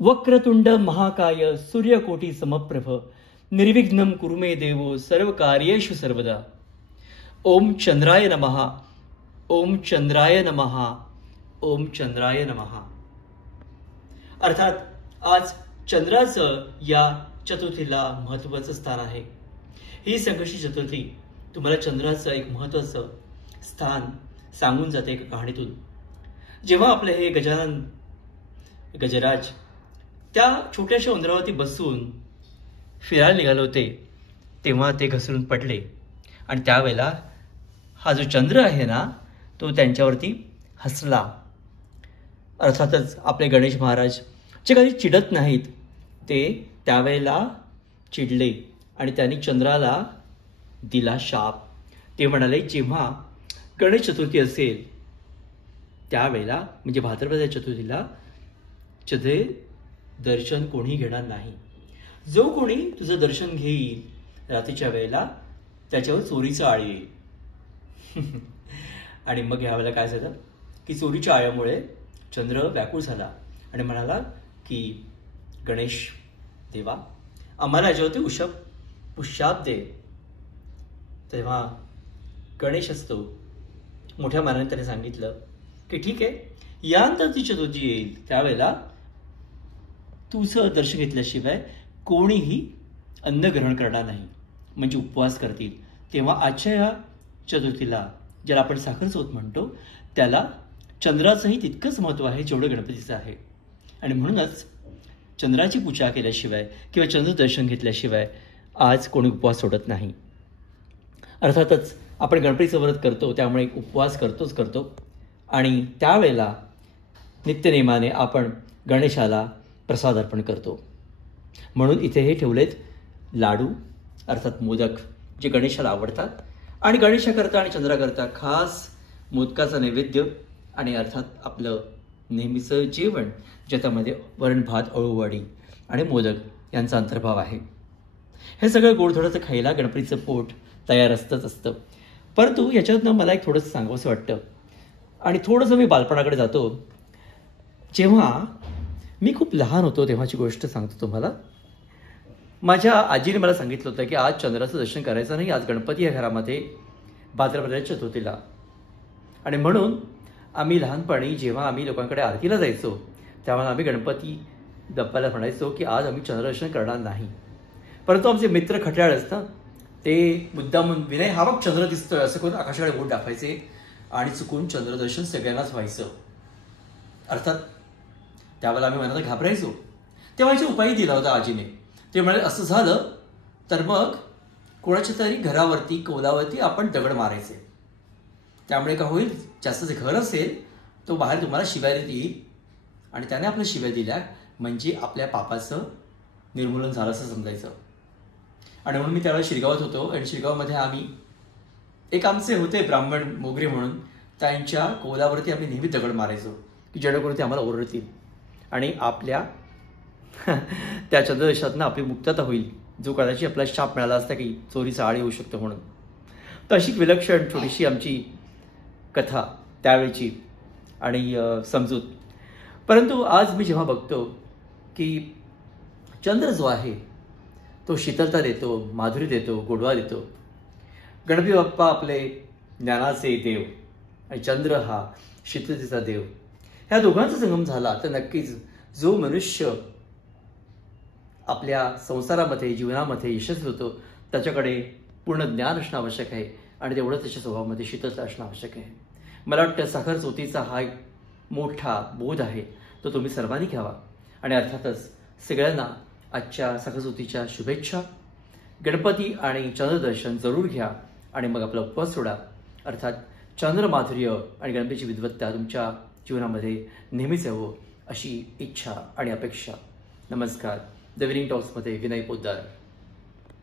वक्रतुंड महाकाय सूर्यकोटी समप्रभ निर्विघ्नं कुरु मे देवो सर्व कार्येषु सर्वदा. ओम चंद्राय नमः. ओम चंद्राय नमः. ओम चंद्राय नमः. अर्थात आज चंद्राचं या चतुर्थीला महत्त्वाचं स्थान आहे. ही संकष्टी चतुर्थी तुम्हाला चंद्राचं एक महत्त्वाचं स्थान सांगून जाते एका कहाणीतून. जेव्हा आपले हे गजानन गजराज त्या छोट्याशा उंदरावरती बसून फिरायला निघाले होते तेव्हा ते घसरून पडले आणि त्यावेळेला हा जो चंद्र आहे ना तो त्यांच्यावरती हसला. अर्थातच आपले गणेश महाराज जे काही चिडत नाहीत ते त्यावेळेला चिडले आणि त्यांनी चंद्राला दिला शाप. ते म्हणाले जेव्हा गणेश चतुर्थी असेल त्यावेळेला म्हणजे भाद्रपद चतुर्थीला चंद्रे दर्शन कोणी घेणार नाही. जो कोणी तुझं दर्शन घेईल रात्रीच्या वेळेला त्याच्यावर चोरीचा आळ येईल. आणि मग ह्या वेळेला काय झालं की चोरीच्या आळ्यामुळे चंद्र व्याकुळ झाला आणि म्हणाला की गणेश देवा आम्हाला याच्यावरती उशाप दे. तेव्हा गणेश असतो मोठ्या मानाने त्याने सांगितलं की ठीक आहे यानंतर ती चतुर्थी येईल त्यावेळेला तुझं दर्शन घेतल्याशिवाय कोणीही अन्न ग्रहण करणार नाही म्हणजे उपवास करतील. तेव्हा आजच्या या चतुर्थीला ज्याला आपण साखर चौथ म्हणतो त्याला चंद्राचंही तितकंच महत्त्व आहे जेवढं गणपतीचं आहे. आणि म्हणूनच चंद्राची पूजा केल्याशिवाय किंवा चंद्रदर्शन घेतल्याशिवाय आज कोणी उपवास सोडत नाही. अर्थातच आपण गणपतीचं व्रत करतो त्यामुळे उपवास करतो आणि त्यावेळेला नित्यनेमाने आपण गणेशाला प्रसाद अर्पण करतो. म्हणून इथे हे ठेवलेत लाडू अर्थात मोदक जे गणेशाला आवडतात आणि गणेशाकरता आणि चंद्राकरता खास मोदकाचा नैवेद्य आणि अर्थात आपलं नेहमीचं जेवण ज्याच्यामध्ये वरण भात अळूवडी आणि मोदक यांचा अंतर्भाव आहे. हे सगळं गोडधोडाचं खायला गणपतीचं पोट तयार असतं. परंतु याच्यातनं मला एक थोडंसं सांगावंसं वाटतं आणि थोडंसं मी बालपणाकडे जातो. जेव्हा मी खूप लहान होतो तेव्हाची गोष्ट सांगतो तुम्हाला. माझ्या आजीने मला सांगितलं होतं की आज चंद्राचं दर्शन करायचं नाही, आज गणपती आहे घरामध्ये भाद्रपद चतुर्थीला. आणि म्हणून आम्ही लहानपणी जेव्हा आम्ही लोकांकडे आरतीला जायचो तेव्हा आम्ही गणपती बाप्पाला म्हणायचो की आज आम्ही चंद्रदर्शन करणार नाही. परंतु आमचे मित्र खट्याळ असतात ते मुद्दामून विनय हा बघ चंद्र दिसतोय असं करून आकाशाकडे बोट दाखवायचे आणि चुकून चंद्रदर्शन सगळ्यांनाच व्हायचं. अर्थात त्यावेळेला आम्ही मनाला घाबरायचो. तेव्हा याचा उपाय दिला होता आजीने. ते म्हणाले असं झालं तर मग कोणाच्या तरी घरावरती कौलावरती आपण दगड मारायचे. त्यामुळे का होईल ज्याचं जे घर असेल तो बाहेर तुम्हाला शिव्या देईल आणि त्याने आपल्या शिव्या दिल्या म्हणजे आपल्या पापाचं निर्मूलन झालं असं समजायचं. आणि म्हणून मी त्यावेळेला शिरगावात होतो आणि शिरगावमध्ये आम्ही एक आमचे होते ब्राह्मण मोगरे म्हणून त्यांच्या कौलावरती आम्ही नेहमी दगड मारायचो की जेणेकरून ते आम्हाला ओरडतील आणि आपल्या त्या चंद्रदर्शनातनं आपली मुक्तता होईल जो कदाचित आपला शाप मिळाला असता की चोरीचा आळ येऊ शकतो म्हणून. तर अशी विलक्षण छोटीशी आमची कथा त्यावेळची आणि समजूत. परंतु आज मी जेव्हा बघतो की चंद्र जो आहे तो शीतलता देतो, माधुरी देतो, गोडवा देतो. गणपती बाप्पा आपले ज्ञानाचे देव आणि चंद्र हा शीतलतेचा देव. ह्या दोघांचा संगम झाला तर नक्कीच जो मनुष्य आपल्या संसारामध्ये जीवनामध्ये यशस्वी होतो त्याच्याकडे पूर्ण ज्ञान असणं आवश्यक आहे आणि तेवढं त्याच्या स्वभावामध्ये शीतलता असणं आवश्यक आहे. मला वाटतं साखर चौथीचा हा एक मोठा बोध आहे तो तुम्ही सर्वांनी घ्यावा. आणि अर्थातच सगळ्यांना आजच्या साखर चौथीच्या शुभेच्छा. गणपती आणि चंद्रदर्शन जरूर घ्या आणि मग आपला उपवास सोडा. अर्थात चंद्रमाधुर्य आणि गणपतीची विद्वत्ता तुमच्या जीवनामध्ये नेहमीच यावं अशी इच्छा आणि अपेक्षा. नमस्कार. द विनिंग टॉक्समध्ये विनय पोद्दार.